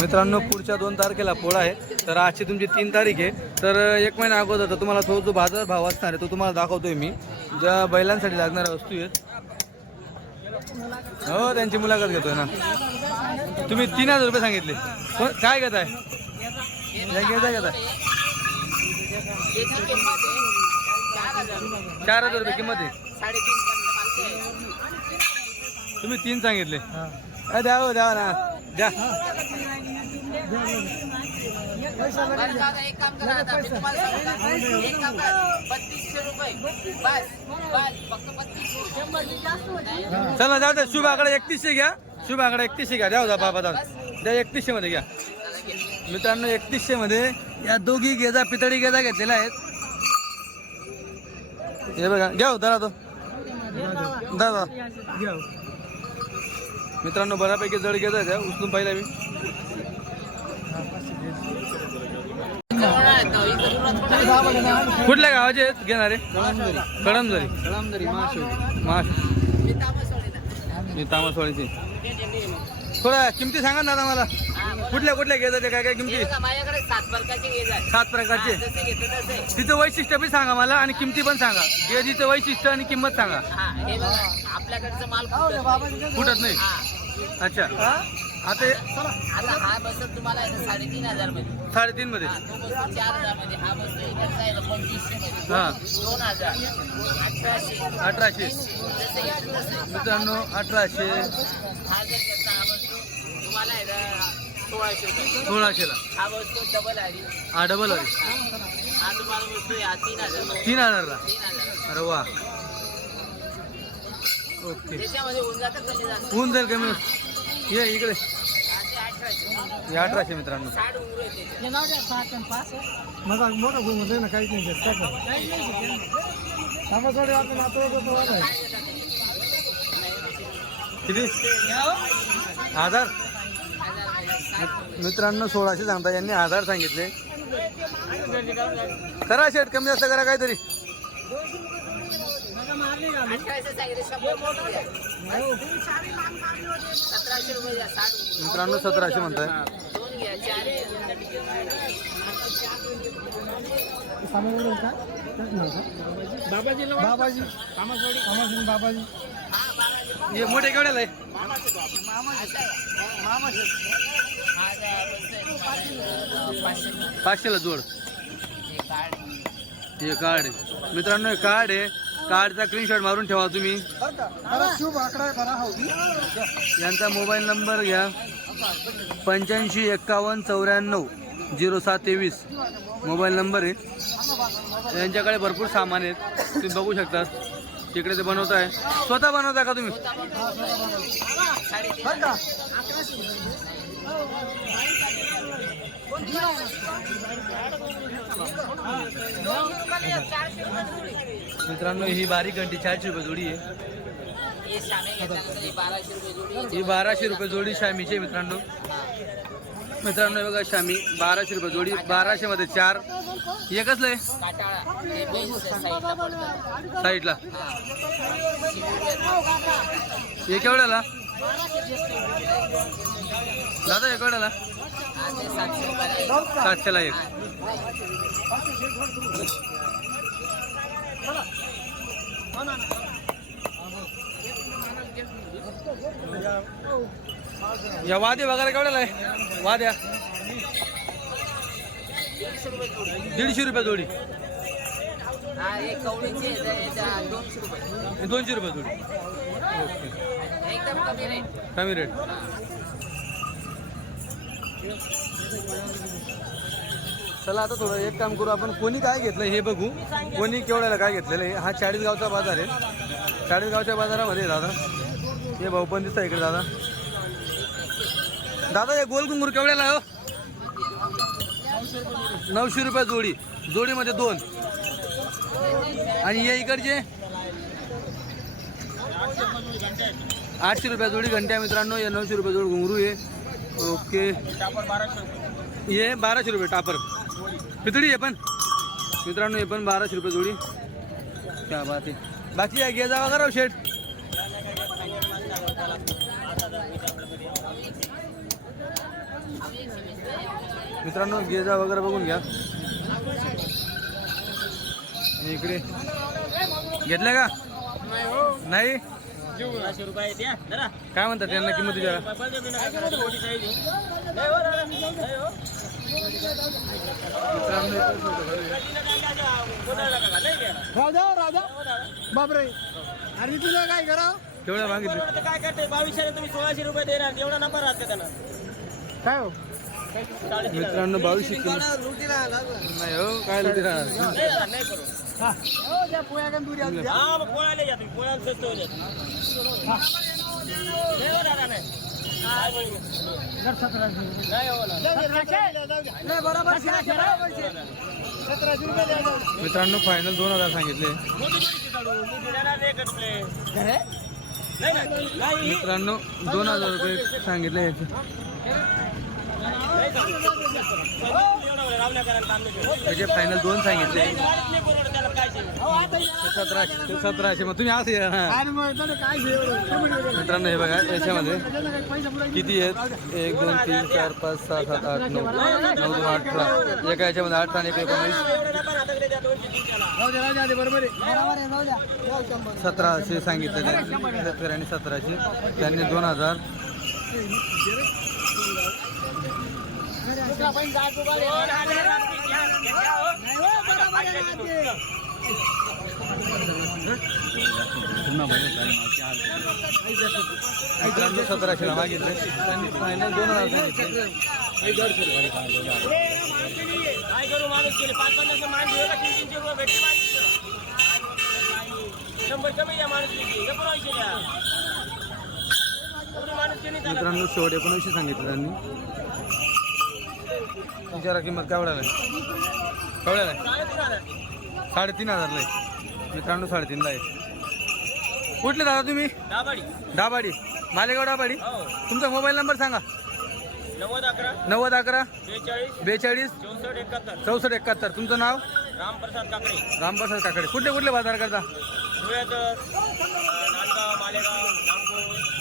मित्रांनो पुढच्या दोन तारखेला पोळा आहे. तर आजची तुमची तीन तारीख आहे. तर एक महिना अगोदर तर तुम्हाला तो जो बाजार भाव असणार आहे तो तुम्हाला दाखवतोय मी. ज्या बैलांसाठी लागणाऱ्या वस्तू आहेत. हो त्यांची मुलाखत घेतोय ना. तुम्ही तीन हजार रुपये सांगितले. पण काय घेत आहे घेताय घेताय आहे? चार हजार रुपये. किंमत आहे. तुम्ही तीन सांगितले. अ, द्या हो द्या ना. द्या. दादा एक काम करा बत्तीसशे रुपये. बस बस फक्त बत्तीसशे चला जाऊ द्या शुभ आकडा एकतीसशे घ्या. शुभ आकडा एकतीसशे घ्या. द्या हो, द्या बाबा द्या द्या एकतीसशे मध्ये घ्या. मित्रांनो एकतीसशे मध्ये या दोघी गेजा पितळी गेजा घेतलेल्या आहेत. हे बघा. घ्या हो धरा तो. दादा मित्रांनो बऱ्यापैकी जड गेजा द्या उचलून पाहिला मी. कुठल्या गावाचे आहेत? घेणारे? कळमदरी महाशिव मी. मी तामसवाडीची. थोड्या किमती सांगा ना दादा मला. कुठल्या कुठल्या घेतात ते? काय काय हे किमती सात प्रकारचे आहेत. हा, घेतो तिचं वैशिष्ट्य पण सांगा मला आणि किमती पण सांगा. गेजीचं वैशिष्ट्य आणि किंमत सांगा. हा हे आपल्याकडचं माल फुटत नाही. हा? अच्छा आता हे आता हा बसत तुम्हाला आहे ना साडेतीन हजारमध्ये साडेतीन मध्ये. हा, तो बसतो चार हजारमध्ये हा बसतो इकडचा आहे ना पंचवीसशे मध्ये. हा. दोन हजार. अठराशे. अठराशे. जसे घेतो तसे. मित्रांनो अठराशे. हा जर घेतला हा बसतो तुम्हाला आहे ना सोळाशे. रुपये सोळाशेला. हा बसतो डबल आहे हा डबल आहे हा तुम्हाला बसतो तीन हजारमध्ये. तीन हजारला. तीन हजार अरे वा. ओके. होऊन जाईल कमी ये इकडे. हा, अठराशे. मित्रांनो. माझा मोठा फोन होतोय ना काहीच नाही घेत थांबासाठी आपण नातवत होतो. किती? हजार मित्रांनो सोळाशे सांगता यांनी हजार सांगितले. करा शेट कमी जास्त करा काहीतरी. मित्रांनो सतराशे म्हणताय. दोन घ्या चार घ्या. सामान्य का? तेच नव्हतं. बाबाजी. बाबाजी. हे मोठे केवढ्याला आहे? आहे. हा. पाचशेला जोड. हे कार्ड. हे कार्ड आहे. मित्रांनो हे कार्ड आहे. कार्डचा स्क्रीनशॉट मारून ठेवा तुम्ही. यांचा मोबाईल नंबर घ्या. पंच्याऐंशी एक्कावन्न चौऱ्याण्णव झिरो सात तेवीस. मोबाईल नंबर आहे. यांच्याकडे भरपूर सामान आहेत. तुम्ही बघू शकता. तिकडे ते बनवत आहे स्वतः बनवता का तुम्ही? मित्रांनो ही बारीक घंटी चारशे रुपये जोडी आहे. बाराशे रुपये जोडी ही बाराशे रुपये जोडी शामीची मित्रांनो. मित्रांनो बघा शामी बाराशे रुपये जोडी बाराशे मध्ये चार. हे बेल्स साईडला. हे केवढ्याला? दादा हे केवढ्याला सातशेला एक. या वाद्य वगैरे केवढ्याला आहे? वाद्या. दीडशे रुपये जोडी हा हे कवळीचे आहेत, याच्या दोनशे रुपये. जोडी ओके. एकदम कमी रेट चला आता थोडं एक काम करू आपण कोणी काय घेतलं हे बघू. कोणी केवढ्याला काय घेतलेलं आहे? हा चाळीसगावचा बाजार आहे. चाळीसगावच्या बाजारामध्ये दादा. हे भाऊ पण दिसतं इकडे दादा. दादा हे गोल घुंगूर केवढ्याला हो? नऊशे रुपये जोडी. जोडीमध्ये दोन. आणि या इकडचे? आठशे रुपये जोडी घंट्या मित्रांनो. या नऊशे रुपये जोड घुंगरू आहे. ओके. हे बाराशे रुपये टापर. पितळी आहे पण. मित्रांनो हे पण बाराशे रुपये जोडी. क्या बात आहे. बाकी या गेजा वगैरे शेठ. मित्रांनो गेजा वगैरे बघून घ्या. इकडे घेतल्या का नाही सोळाशे रुपये द्या जरा काय म्हणतात त्यांना किंमत विचारा राजा राजा बापरे अरे तुला काय करा तेवढं मागितलं काय करते बावीसशे तुम्ही सोळाशे रुपये देणार एवढा नंबर राहत का त्यांना काय हो मित्रांनो बावीसशे नाही हो काय लुटी राहणार मित्रांनो फायनल दोन हजार सांगितले मित्रांनो दोन हजार रुपये सांगितले याचे. म्हणजे फायनल दोन सांगितले. सतराशे सतराशे. मग तुम्ही असे या मित्रांनो हे बघा याच्यामध्ये किती आहेत? एक दोन तीन चार पाच सहा सात आठ नऊ. नऊ दोन अठरा. एका याच्यामध्ये अठरा आणि एक एकोणीस. सतराशे सांगितलं त्यांनी. शेतकऱ्यांनी सतराशे. त्यांनी दोन हजार सतराशेला मागितले त्यांनी फायनल दोन हजार मित्रांनो शेवट एकोणीसशे सांगितलं त्यांनी. विचारा किंमत केवढ्याला आहे केवढ्याला आहे साडेतीन हजार. हजारला आहे मित्रांनो साडेतीनला आहे. कुठले दादा तुम्ही? दाभाडी. डाबाडी मालेगाव डाबाडी हो. तुमचा मोबाईल नंबर सांगा. नव्वद अकरा. नव्वद अकरा. बेचाळीस. चौसष्ट एकाहत्तर. चौसष्ट एकाहत्तर. तुमचं नाव? रामप्रसाद काकडे. रामप्रसाद काकडे. कुठले कुठले बाजार करता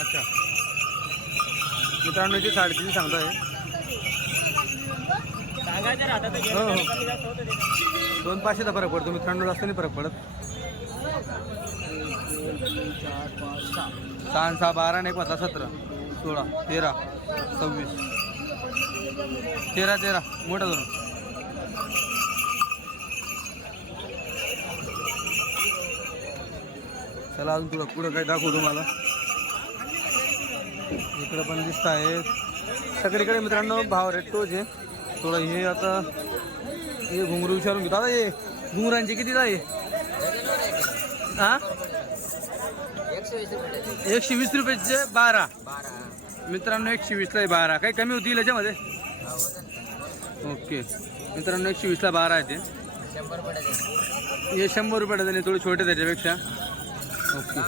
अच्छा. मित्रांनो इथे साडेतीन राहतं तर हो, हो. दोन पाचशेचा फरक पडतो मित्रांनो जास्त नाही फरक पडत. सहा आणि सहा बारा आणि एक वाजता सतरा सोळा तेरा सव्वीस. तेरा तेरा मोठा धरून. चला अजून तुला पुढं काय दाखवू तुम्हाला. इकडं पण दिसत आहेत. सगळीकडे मित्रांनो भाव रेट तोच आहे. थोडं हे आता हे घुंगरू विचारून घेतो. आता हे घुंगरांचे किती आहे? हा? एकशे वीस रुपयाचे बारा. बारा मित्रांनो एकशे वीसला आहे बारा. काही कमी होतील याच्यामध्ये? ओके. मित्रांनो एकशे वीसला बारा आहे ते. हे शंभर रुपये झाले थोडे छोटे त्याच्यापेक्षा. ओके.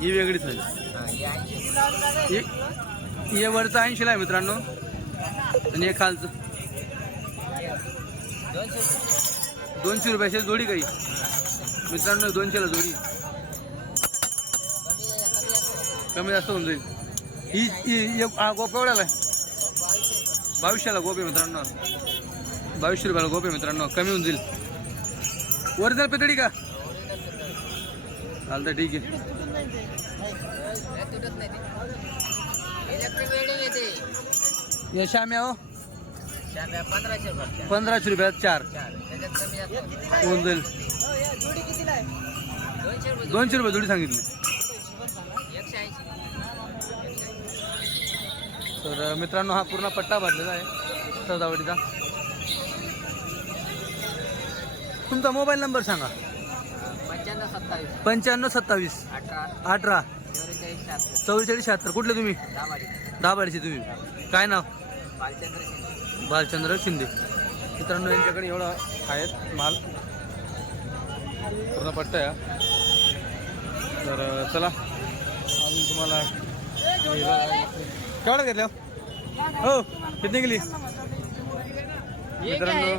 ही वेगळीच आहे. हे हे वरचं ऐंशीला आहे मित्रांनो. आणि हे खालचं. दोनशे रुपयाची जोडी काही. मित्रांनो दोनशेला जोडी. कमी जास्त होऊन जाईल. ही ही ही- गोप एवढ्याला बावीसशेला गोप आहे मित्रांनो. बावीसशे रुपयाला गोप आहे मित्रांनो. कमी होऊन जाईल. ओरिजिनल पेतडी का? चालतं ठीक आहे. हो. शाम्या पंधराशे रुपये पंधराशे रुपयात चार. होऊन जाईल दोनशे रुपये जोडी सांगितली. तर मित्रांनो हा पूर्ण पट्टा भरलेला आहे. सजावटीचा. तुमचा मोबाईल नंबर सांगा. पंच्याण्णव सत्तावीस. अठरा. चौवेचाळीस शहात्तर. कुठले तुम्ही? दाबाडी दाबाडीचे तुम्ही. काय नाव? बालचंद्र शिंदे. मित्रांनो यांच्याकडे एवढा आहेत माल. पूर्ण पट्टा आहे तर चला. अजून तुम्हाला केवढं घेतल्या? हो किती गेली मित्रांनो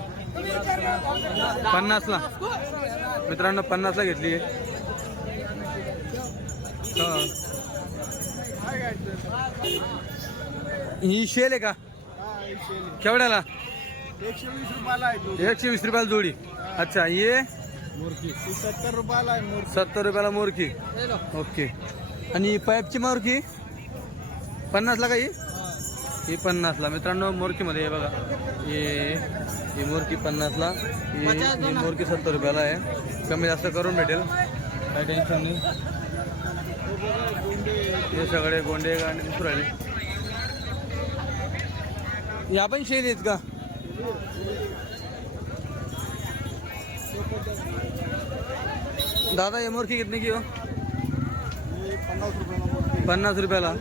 पन्नासला. मित्रांनो पन्नासला घेतली. आहे ही शेल आहे का? केवढ्याला? एकशे वीस रुपयाला आहे तो एकशे वीस रुपयाला जोडी. अच्छा ये? सत्तर रुपयाला आहे सत्तर रुपयाला मोरकी. ओके. आणि पाईपची मोरकी? पन्नासला का ही? ही पन्नासला. मित्रांनो मोरकीमध्ये हे बघा. हे ही मोरकी पन्नासला. ही ही मोरकी सत्तर रुपयाला आहे. कमी जास्त करून भेटेल. काही टेन्शन नाही. हे सगळे गोंडे गांडे दिसू राहिले. या पण शेल आहेत का? दादा ये मोरकी कितने की हो हे पन्नास रुपयाला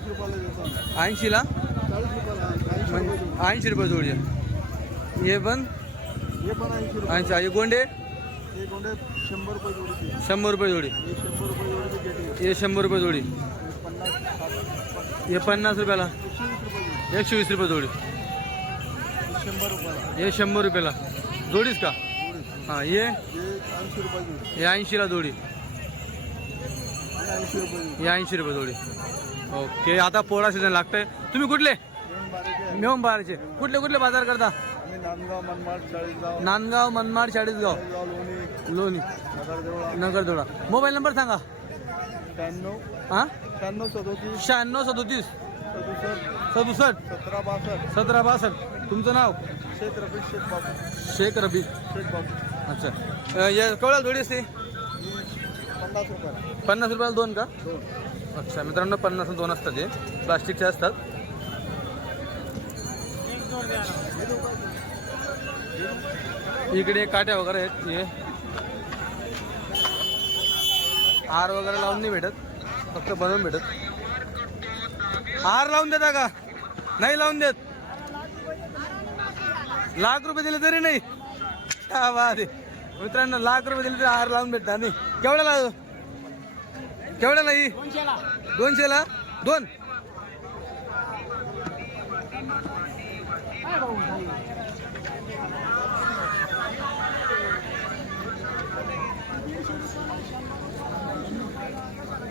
ऐंशीला. ऐंशी रुपये जोडी. हे पण? हे ऐंशी हे गोंडे? हे गोंडे शंभर रुपये जोडी आहे. शंभर रुपये जोडी. हे शंभर रुपये जोडी. हे हे हे पन्नास रुपयाला. एकशे वीस रुपये जोडी एकशे वीस रुपये जोडी हे शंभर रुपयाला हे शंभर रुपयाला. जोडीच का? हां हे? हे ऐंशी रुपये जोडी हे ऐंशीला जोडी. ऐंशी रुपये जोडी हे ऐंशी रुपये जोडी. ओके आता पोळा सीझन लागतंय. तुम्ही कुठले? दोन बारीचे आहे. मेहून बाराचे कुठले कुठले बाजार करता? आम्ही नांदगाव मनमाड चाळीसगाव. नांदगाव मनमाड चाळीसगाव चाळीसगाव लोणी. लोणी नगरदेवळा नगरदोडा. मोबाईल नंबर सांगा. शहाण्णव हां? शहाण्णव सदोतीस. शहाण्णव सदोतीस. सदुसष्ट. सदुसष्ट. सतरा बासष्ट. सतरा बासष्ट. तुमचं नाव? शेख रफीक शेख बाबू. शेख रबी शेख बाबू. अच्छा. अ, या केवढ्याला जोडी असते? पन्नास रुपये पन्नास रुपयाला दोन का? दोन. अच्छा मित्रांनो पन्नास दोन असतात हे. प्लास्टिकचे असतात. इकडे काट्या वगैरे आहेत हे. हार वगैरे लावून नाही भेटत. फक्त बनवून भेटत. हार लावून देता का? नाही लावून देत. लाख रुपये दिले तरी नाही. मित्रांनो लाख रुपये दिले तरी हार लावून भेटतात नाही. केवढ्याला केवढ्याला ही दोनशेला. दोन.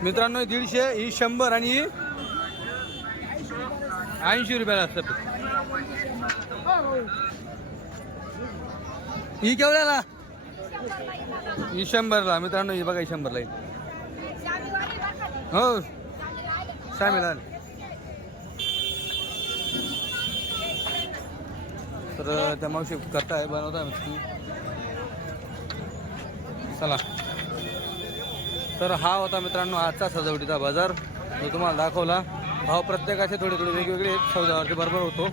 मित्रांनो ही दीडशे ही शंभर आणि ही ऐंशी रुपयाला असतात ही केवढ्याला? ही शंभरला. मित्रांनो ही बघा ही शंभरला हो. सामील आले. तर त्या मावशी करताय बनवताय मच्छी चला. तर हा होता मित्रांनो आजचा सजावटीचा बाजार. जो तुम्हाला दाखवला. भाव प्रत्येकाचे थोडे थोडे वेगवेगळे सौदावरती बरोबर होतो.